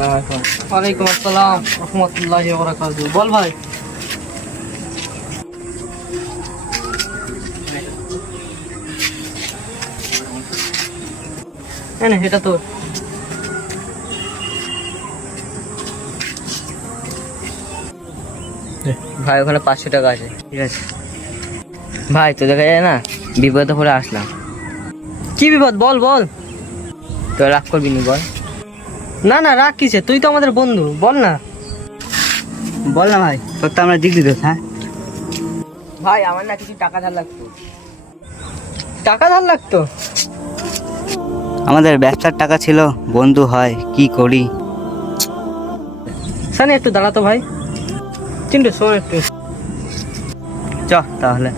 ওয়ালাইকুম আসসালাম রহমতুল্লাহি ওয়া বারাকাতুহু। বল ভাই। না এটা তো ভাই ওখানে 500 টাকা আছে। ঠিক আছে ভাই, তো দেখা যায় না বিপদে পড়ে আসলাম। কি বিপদ বল বল। তো রাগ করবি নি বল। না না রাগ কিসে, তুই তো আমাদের বন্ধু, বল না। বল না ভাই, তোর তো আমরা দিদি দোষ। হ্যাঁ ভাই, আমার না কিছু টাকা ধার লাগতো। টাকা ধার লাগতো? আমাদের ব্যবসার টাকা ছিল, বন্ধু হয় কি করি। সানি একটু দাঁড়াতো ভাই, চিন্টু শোন একটু। চ তাহলে।